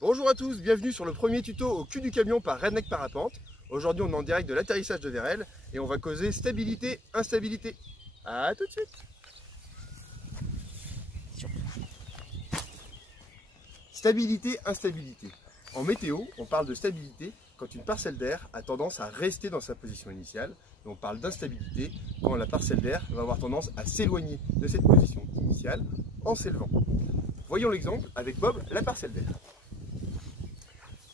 Bonjour à tous, bienvenue sur le premier tuto au cul du camion par Redneck Parapente. Aujourd'hui on est en direct de l'atterrissage de Vérel et on va causer stabilité, instabilité. A tout de suite. Stabilité, instabilité. En météo, on parle de stabilité quand une parcelle d'air a tendance à rester dans sa position initiale. Et on parle d'instabilité quand la parcelle d'air va avoir tendance à s'éloigner de cette position initiale en s'élevant. Voyons l'exemple avec Bob, la parcelle d'air.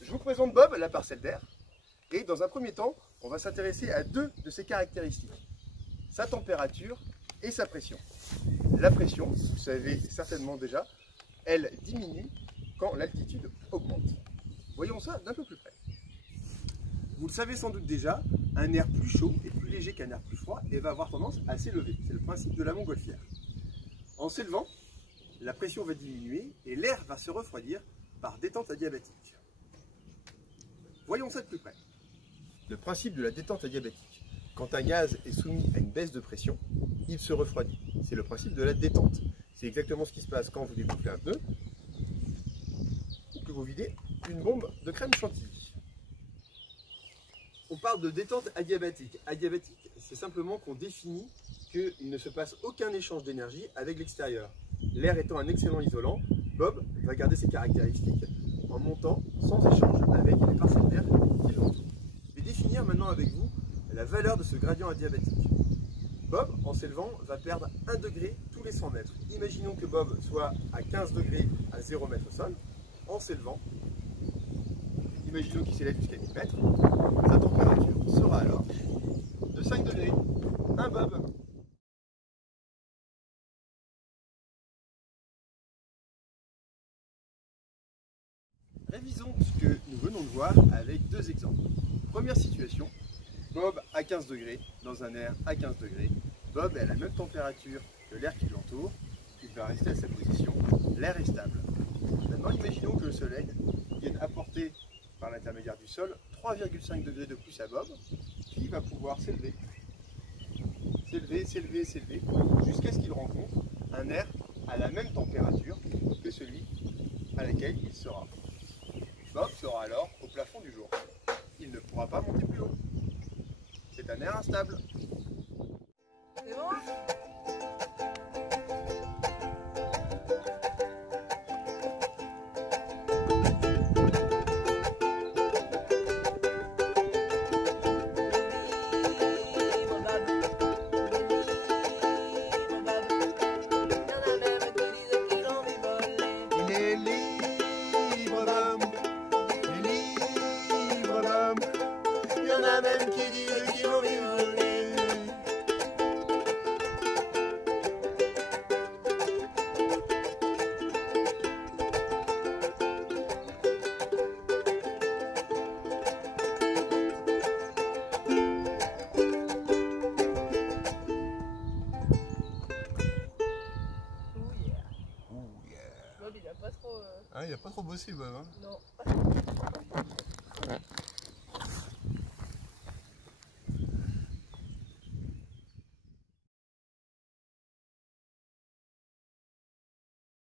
Je vous présente Bob, la parcelle d'air, et dans un premier temps, on va s'intéresser à deux de ses caractéristiques, sa température et sa pression. La pression, vous savez certainement déjà, elle diminue quand l'altitude augmente. Voyons ça d'un peu plus près. Vous le savez sans doute déjà, un air plus chaud est plus léger qu'un air plus froid et va avoir tendance à s'élever. C'est le principe de la montgolfière. En s'élevant, la pression va diminuer et l'air va se refroidir par détente adiabatique. Voyons ça de plus près. Le principe de la détente adiabatique. Quand un gaz est soumis à une baisse de pression, il se refroidit. C'est le principe de la détente. C'est exactement ce qui se passe quand vous dégonflez un pneu ou que vous videz une bombe de crème chantilly. On parle de détente adiabatique. Adiabatique, c'est simplement qu'on définit qu'il ne se passe aucun échange d'énergie avec l'extérieur. L'air étant un excellent isolant, Bob va garder ses caractéristiques en montant sans échange avec les parcelles d'air qui l'entourent. Je vais définir maintenant avec vous la valeur de ce gradient adiabatique. Bob, en s'élevant, va perdre 1 degré tous les 100 mètres. Imaginons que Bob soit à 15 degrés à 0 mètre au sol. En s'élevant, imaginons qu'il s'élève jusqu'à 1000 mètres, sa température sera alors de 5 degrés. Un Bob. Révisons ce que nous venons de voir avec deux exemples. Première situation, Bob à 15 degrés, dans un air à 15 degrés. Bob est à la même température que l'air qui l'entoure, il va rester à sa position, l'air est stable. Maintenant, imaginons que le soleil vienne apporter, par l'intermédiaire du sol, 3,5 degrés de plus à Bob, qui va pouvoir s'élever, jusqu'à ce qu'il rencontre un air à la même température que celui à laquelle il sera. Bob sera alors au plafond du jour. Il ne pourra pas monter plus haut. C'est un air instable. C'est bon ? Même qui disent qu'ils vont vivre voler. Bob, il a pas trop... Ah, il a pas trop bossé, Bob. Hein. Non.